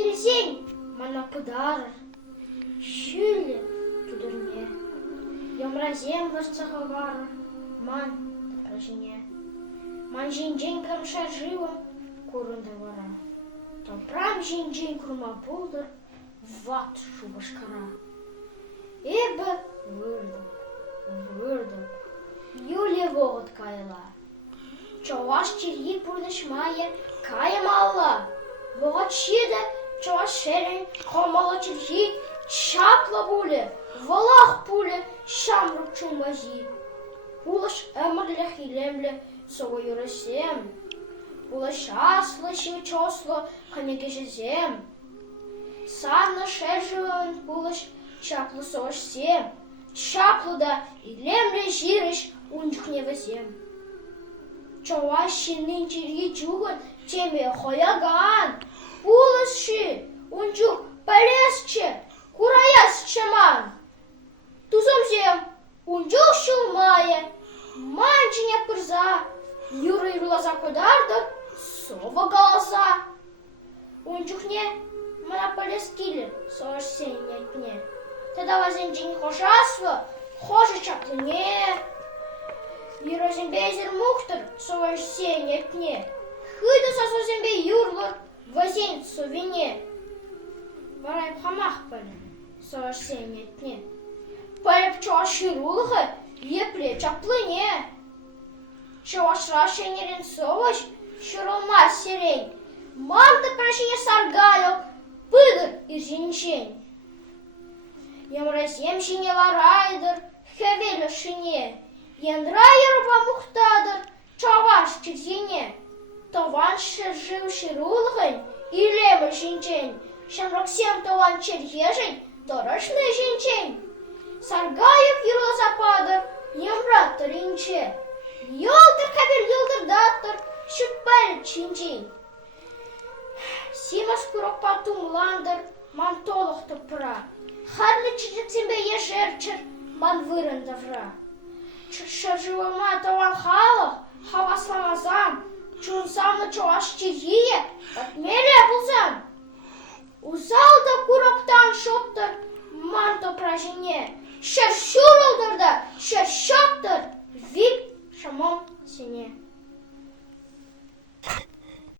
Килсень, мана пыдарыр. Шүлі тудырне. Ямразем варцаға барыр. Ман тапражине. Ман жин-жин прамша живо курында вара. Топрам жин-жин курма булдыр. Ват шубашкара. Эбі вырдым. Юле вогыт кайла. Чаваш чирги пурдышмайы кайым алла. Вогыт шиді, чаваш шерен, қомалы чирги чапла буле, валах пуле, шамрық чумази. Пулыш әмірлі хилемлі соғы юрысем. Пулыш аслы шивчослы қанеге жезем. Санны шәржуын пулыш чаплы соғышсем. Чаплыда илемлі жирыш унчук не везем. Чаваш шиннин чирги чугын теме хояган. Пулыш ши унчук пәлесче. Кураяс чаман. Тузымзем унчук шылмайы. Манчине пырза. Юры юрлаза кодарды, сова галаса. Унчукне мана пәлес килі соғыш сенетне. Тогда вазенчин хошаслы, хоши чаплыне. Юрозембезер мухтыр соғыш сенетне. Хыды сасозембе юрлыр, вазен совине. Варайып хамақ пәлі соғыш сенетне. Пәліп чуаши рулығы, епле чаплыне. Чавашра шенерен соғыш, шырылма серень. Мамды прашине саргайыл, пыгыр иржинчен. Ямразем шине ларайдыр, хевелі шине. Яндра ерба мұқтадыр, чаваш чирзине. Таван шыржыв шырулғын, илемі жинчен. Шамраксем таван чергежен, дорожны жинчен. Саргайып юрла западыр, ямраттыр инче. Йолдыр хабер йолдырдаттыр, шүппәлі чинчен. Симас курок патумландыр, ман толықты пыра. Харлы чиржіксенбе ешерчір, ман вырынды вра. Шыржывыма таван халық, хавасламазам. Чунсамны чуаш чиргие, отмеле бұлзам. Узалды куроктан шоттыр, ман топражине. Шыр